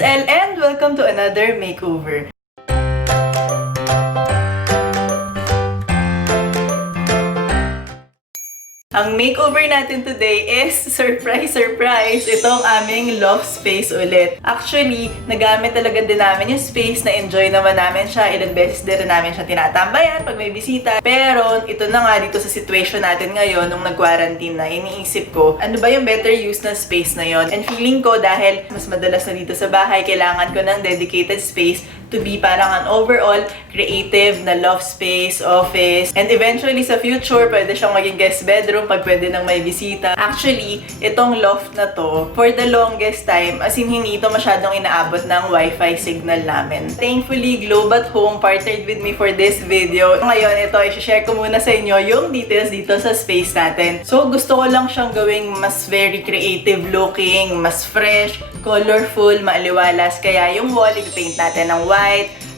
is Elle and welcome to another makeover. Ang makeover natin today is surprise! Itong aming loft space ulit. Actually, nagamit talaga din namin yung space, na-enjoy naman namin siya. Ilang beses din namin siya tinatambayan pag may bisita. Pero ito na nga dito sa situation natin ngayon nung nag-quarantine na, iniisip ko, ano ba yung better use ng space na yon? And feeling ko dahil mas madalas na dito sa bahay, kailangan ko ng dedicated space to be parang an overall creative na loft space, office, and eventually sa future, pwede siyang maging guest bedroom pag pwede nang may bisita. Actually, itong loft na to, for the longest time, as in hindi ito masyadong inaabot ng wifi signal namin. Thankfully, Globe at Home partnered with me for this video. Ngayon, ito, i-share ko muna sa inyo yung details dito sa space natin. So, gusto ko lang siyang gawing mas very creative looking, mas fresh, colorful, maaliwalas. Kaya yung wall, i-paint natin ng white.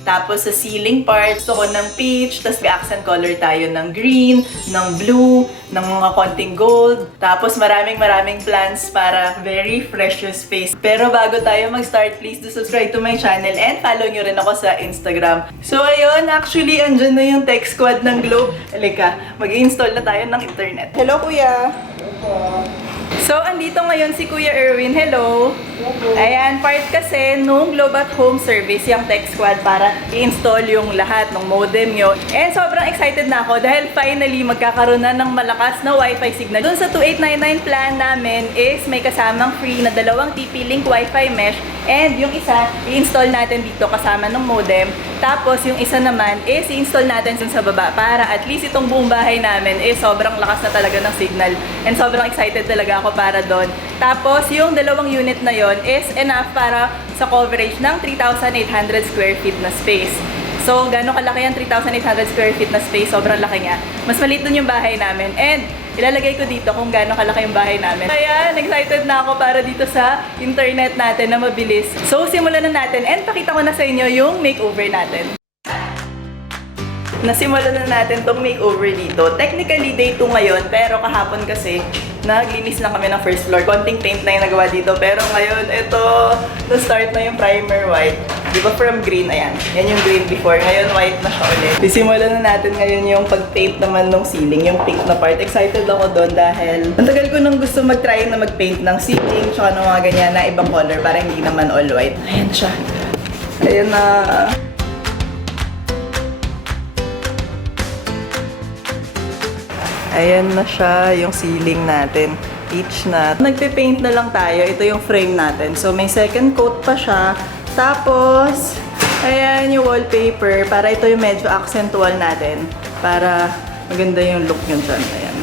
Tapos sa ceiling part, gusto ko ng peach. Tapos may accent color tayo ng green, ng blue, ng mga konting gold. Tapos maraming plans para very fresh yung space. Pero bago tayo mag-start, please do subscribe to my channel and follow nyo rin ako sa Instagram. So ayun, actually, andyan na yung tech squad ng Globe. Halika, mag-i-install na tayo ng internet. Hello, kuya! So, andito ngayon si Kuya Erwin. Hello! Ayan, part kasi nung Globe at Home service yung tech squad para i-install yung lahat ng modem nyo. And sobrang excited na ako dahil finally magkakaroon na ng malakas na wifi signal. Dun sa 2899 plan namin is may kasamang free na 2 TP-Link wifi mesh. And yung isa, i-install natin dito kasama ng modem. Tapos yung isa naman is i-install natin dun sa baba para at least itong buong bahay namin is sobrang lakas na talaga ng signal. And sobrang excited talaga ako para doon. Tapos yung 2 unit na yon is enough para sa coverage ng 3,800 square feet na space. So, gano'ng kalaki yung 3,800 square feet na space? Sobrang laki nga. Mas maliit dun yung bahay namin. And ilalagay ko dito kung gano'ng kalaki yung bahay namin. Ayan, excited na ako para dito sa internet natin na mabilis. So, simulan na natin and pakita ko na sa inyo yung makeover natin. Nasimulan na natin tong makeover dito. Technically, day 2 ngayon, pero kahapon kasi, naglinis lang kami ng first floor. Konting paint na yung nagawa dito. Pero ngayon, ito, na-start na yung primer white. Di ba from green? Ayan. Yan yung green before. Ngayon, white na siya ulit. Sisimulan na natin ngayon yung pag-paint naman ng ceiling, yung pink na part. Excited ako doon dahil ang tagal ko nang gusto mag-try na mag-paint ng ceiling, tsaka ng mga ganyan na ibang color para hindi naman all white. Ayan siya. Ayan na. Ayan na siya, yung ceiling natin. Peach na. Nagpe-paint na lang tayo. Ito yung frame natin. So, may second coat pa siya. Tapos, ayan yung wallpaper. Para ito yung medyo accent wall natin. Para maganda yung look nyo dyan. Ayan.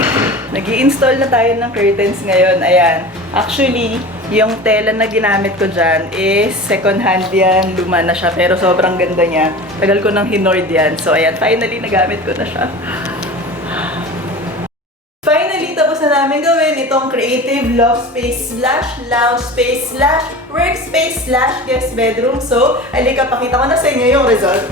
Nag-i-install na tayo ng curtains ngayon. Ayan. Actually, yung tela na ginamit ko dyan is second hand yan. Luma na siya. Pero sobrang ganda niya. Tagal ko nang hinord yan. So, ayan. Finally, nagamit ko na siya. Finally, tapos na namin gawin itong creative loft space / lounge space / workspace / guest bedroom. So, alika, pakita ko na sa inyo yung result.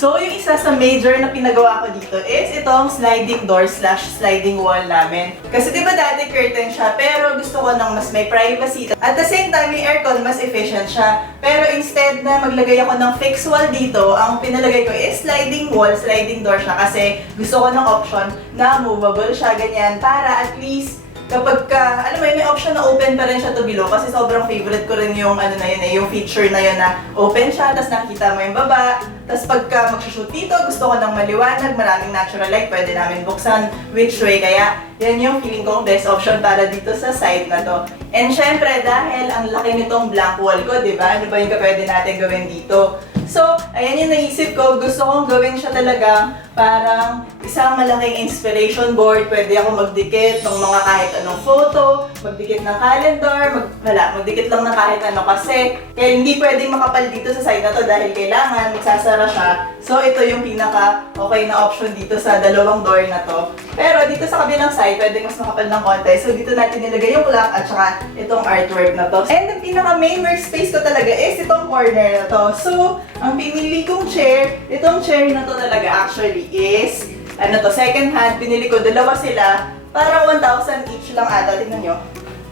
So, yung isa sa major na pinagawa ko dito is itong sliding door / sliding wall namin. Kasi diba dati curtain siya, pero gusto ko nang mas may privacy. At the same time, yung aircon, mas efficient siya. Pero instead na maglagay ako ng fixed wall dito, ang pinalagay ko is sliding wall, sliding door siya. Kasi gusto ko ng option na movable siya, ganyan. Para at least kapag alam mo may option na open pa rin siya to below kasi sobrang favorite ko rin yung ano na yun yung feature na yun na open siya, tapos nakikita mo yung baba. Tapos pagka mag-shoot dito, gusto ko ng maliwanag, maraming natural light, pwede namin buksan which way. Kaya yan yung feeling kong best option para dito sa side na to. And syempre, dahil ang laki nitong blank wall ko, di ba? Ano ba yung pwede natin gawin dito? So, ayan yung naisip ko. Gusto kong gawin siya talaga parang isang malaking inspiration board. Pwede ako magdikit ng mga kahit anong photo, magdikit ng calendar, magdikit lang ng kahit ano kasi kaya hindi pwedeng makapal dito sa side na to dahil kailangan magsasara siya. So, ito yung pinaka okay na option dito sa dalawang door na to. Pero dito sa kabilang side, pwedeng mas makapal ng konti. So, dito natin nilagay yung clock at saka itong artwork na to. And ang pinaka main workspace ko talaga is itong corner na to. So, Ang pinili kong chair, itong chair na to talaga actually is, second hand, pinili ko, dalawa sila, parang 1,000 each lang ata, tingnan nyo.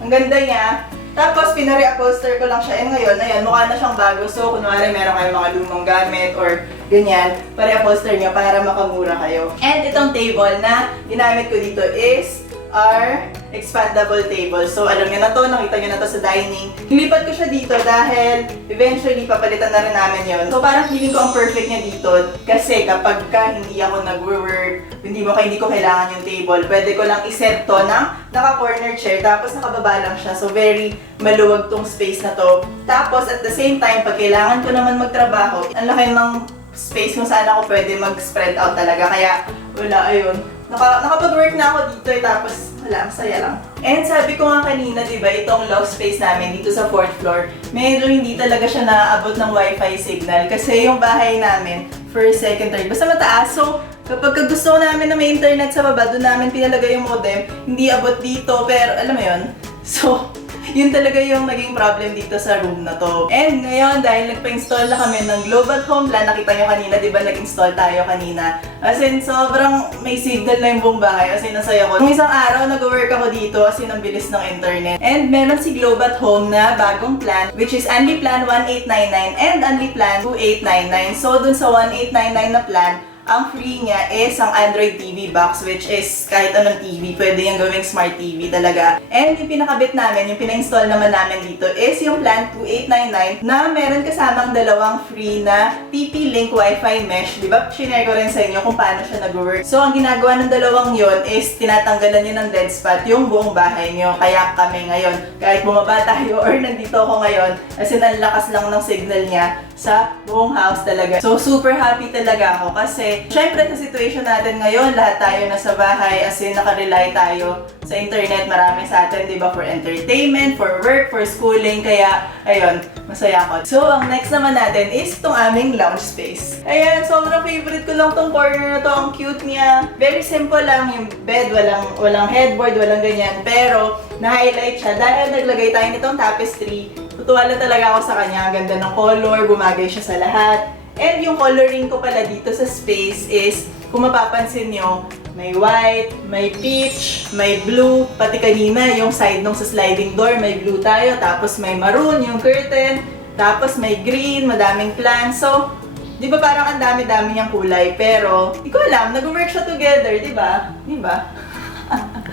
Ang ganda niya. Tapos, pinare-upholster ko lang siya. And ngayon, ayan, mukha na siyang bago. So, kunwari meron kayong mga lumang gamit or ganyan, pare-upholster nyo para makamura kayo. And itong table na ginamit ko dito is our expandable table. So, alam nyo na to, nakita nyo na to sa dining. Nilipat ko siya dito dahil eventually papalitan na rin namin yon. So, parang feeling ko ang perfect niya dito kasi kapag hindi ako nag-work, hindi ko kailangan yung table, pwede ko lang iset to ng naka-corner chair tapos nakababa lang siya. So, very maluwag tong space na to. Tapos, at the same time, pag kailangan ko naman magtrabaho, ang laki ng space kung saan ako pwede mag-spread out talaga. Kaya, wala, ayun. Nakapag-work na ako dito tapos wala, masaya lang. And sabi ko nga kanina, di ba, itong loft space namin dito sa 4th floor, medyo hindi talaga siya naaabot ng wifi signal kasi yung bahay namin, first, second, third, basta mataas. So, kapag gusto namin na may internet sa baba, doon namin pinalagay yung modem, hindi abot dito, pero alam mo yun? So, yun talaga yung naging problem dito sa room na to. And ngayon, dahil nagpa-install na kami ng Global Home Plan, nakita nyo kanina, di ba nag-install tayo kanina? As in, sobrang may signal na yung buong bahay. As in, nasaya ko. Nung isang araw, nag-work ako dito, as in, ang bilis ng internet. And meron si Global Home na bagong plan, which is Unli Plan 1899 and Unli Plan 2899. So, dun sa 1899 na plan, ang free niya is ang Android TV box, which is kahit anong TV, pwede yung gawing smart TV talaga. And yung pinakabit namin, yung pina-install naman namin dito is yung plan 2899 na meron kasamang dalawang free na TP-Link Wi-Fi mesh. Diba? Shinare ko rin sa inyo kung paano siya nag-work. So, ang ginagawa ng dalawang yon is tinatanggalan nyo ng dead spot yung buong bahay nyo. Kaya kami ngayon, kahit bumaba tayo or nandito ako ngayon, as in, ang lakas lang ng signal niya sa buong house talaga. So, super happy talaga ako kasi syempre sa situation natin ngayon, lahat tayo nasa bahay, as in nakarely tayo sa internet, marami sa atin, di ba, for entertainment, for work, for schooling, kaya, ayun, masaya ako. So, ang next naman natin is itong aming lounge space. Ayan, sobrang favorite ko lang tong corner na to, ang cute niya. Very simple lang yung bed, walang headboard, walang ganyan, pero na-highlight siya dahil naglagay tayo nitong tapestry. Tutuwa lang talaga ako sa kanya, ganda ng color, bumagay siya sa lahat. And yung coloring ko pala dito sa space is, kung mapapansin nyo, may white, may peach, may blue, pati kanina yung side nung sa sliding door, may blue tayo, tapos may maroon yung curtain, tapos may green, madaming plants. So, di ba parang ang dami-dami niyang kulay, pero di ko alam, nag-work siya together, di ba? Di ba?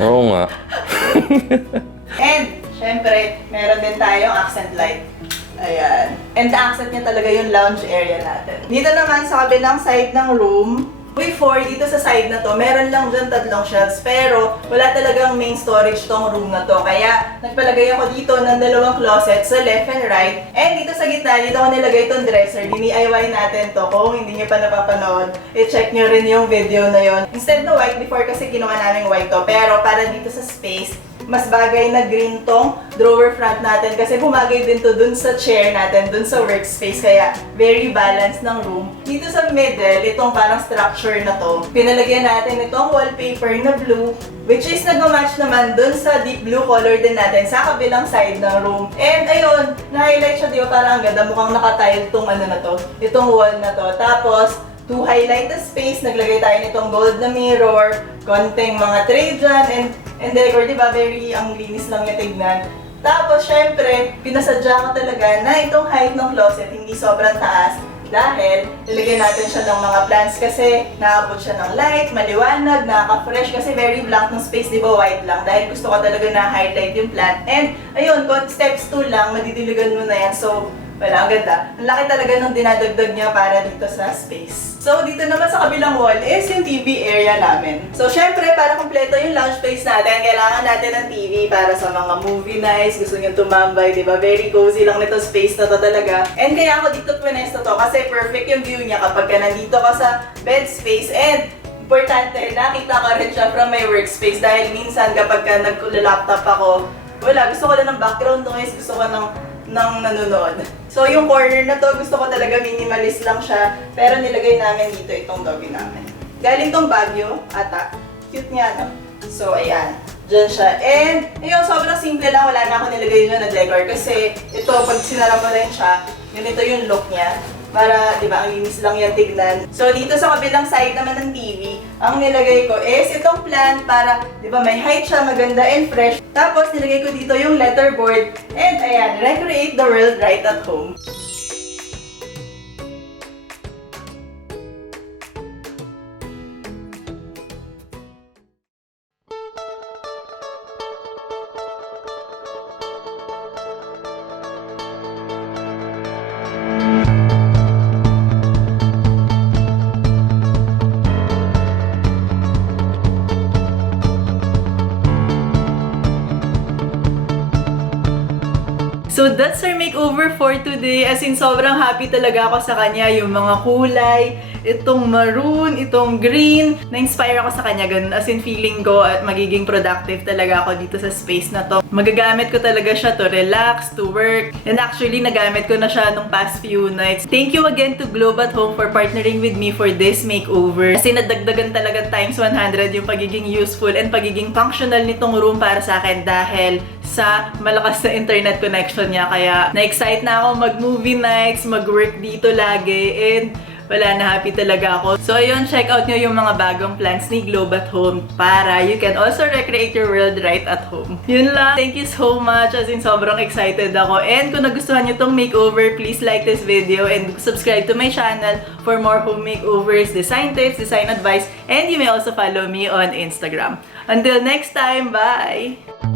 Oo nga. And, syempre, meron din tayong accent light. Ayan. And the accent niya talaga yung lounge area natin. Dito naman sa kabilang side ng room, before, dito sa side na to, meron lang dyan 3 shelves, pero wala talagang main storage tong room na to. Kaya, nagpalagay ako dito ng 2 closet sa left and right. And dito sa gitna, dito ako nilagay itong dresser. DIY natin to. Kung hindi nyo pa napapanood, i-check nyo rin yung video na yon. Instead na white, before kasi ginawa namin white to. Pero para dito sa space, mas bagay na green tong drawer front natin kasi bumagay din to dun sa chair natin, dun sa workspace, kaya very balanced ng room. Dito sa middle, itong parang structure na to, pinalagyan natin itong wallpaper na blue, which is nag-match naman dun sa deep blue color din natin sa kabilang side ng room. And ayun, na-highlight siya, di ba, parang ang ganda, mukhang nakatile tong ano na to, itong wall na to. Tapos, to highlight the space, naglagay tayo nitong gold na mirror, konting mga tray dyan, and decor, diba? Very, ang linis lang niya tignan. Tapos, syempre, pinasadya ko talaga na itong height ng closet, hindi sobrang taas. Dahil, nilagyan natin siya ng mga plants kasi naabot siya ng light, maliwanag, nakaka-fresh kasi very blank ng space, di ba, white lang. Dahil gusto ko talaga na-highlight yung plant. And, ayun, steps 2 lang, madidiligan mo na yan. So, wala, ang ganda. Ang laki talaga nung dinadagdag niya para dito sa space. So, dito naman sa kabilang wall is yung TV area namin. So, syempre, para kumpleto yung lounge space natin, kailangan natin ng TV para sa mga movie nights, gusto nyo tumambay, di ba? Very cozy lang nito space na to talaga. And kaya ako dito pinesto to kasi perfect yung view niya kapag ka nandito ka sa bed space. And importante, nakita ko rin siya from my workspace dahil minsan kapag ka nag-laptop ako, wala, gusto ko lang ng background noise, gusto ko ng nanonood. So, yung corner na to, gusto ko talaga minimalist lang siya. Pero nilagay namin dito itong doggy namin. Galing tong Baguio, ata. Cute niya, no? So, ayan. Diyan siya. And, ayun, sobrang simple lang. Wala na ako nilagay dyan na decor. Kasi, ito, pag sinara mo rin siya, ganito yung look niya. Para, di ba, ang linis lang yan tignan. So, dito sa kabilang side naman ng TV, ang nilagay ko is itong plant para, di ba, may height siya, maganda and fresh. Tapos, nilagay ko dito yung letterboard. And, ayan, recreate the world right at home. So that's our makeover for today. As in, sobrang happy talaga ako sa kanya. Yung mga kulay, itong maroon, itong green. Na-inspire ako sa kanya. Ganun. As in, feeling ko at magiging productive talaga ako dito sa space na to. Magagamit ko talaga siya to relax, to work. And actually, nagamit ko na siya nung past few nights. Thank you again to Globe at Home for partnering with me for this makeover. Kasi nadagdagan talaga times 100 yung pagiging useful and pagiging functional nitong room para sa akin dahil sa malakas na internet connection niya. Kaya na-excite na ako mag-movie nights, mag-work dito lagi, and wala na, happy talaga ako. So ayun, check out nyo yung mga bagong plans ni Globe at Home para you can also recreate your world right at home. Yun lang. Thank you so much. As in, sobrang excited ako. And kung nagustuhan nyo tong makeover, please like this video and subscribe to my channel for more home makeovers, design tips, design advice, and you may also follow me on Instagram. Until next time, bye!